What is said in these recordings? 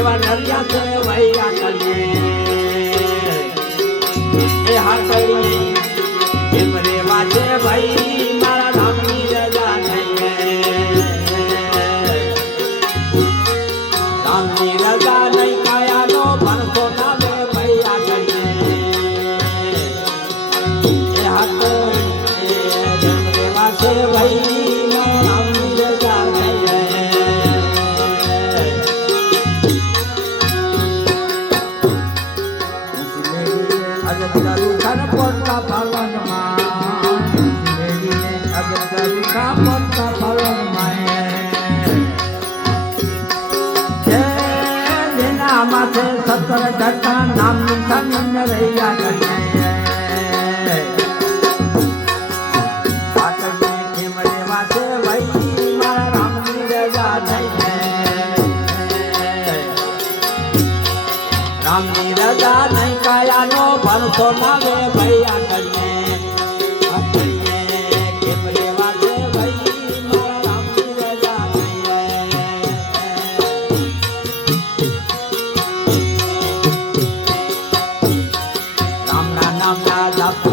એવા નરિયા છે, વૈયા નરિયે એ હાથડી એમ રેવા છે, ભાઈ, મારા રામની રજા નહીં રામની રજા નહીં કાયાનો ભણતો ના બે ભૈયા નહીં એ હાથ રેવા છે, ભાઈ માથે સત્તર ધરતા નામનું સામ્ય રહ્યા કરે રામની રજા નહીં કાયાનો ભરતો નાગે ભૈયા કરીએ.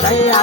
Jaya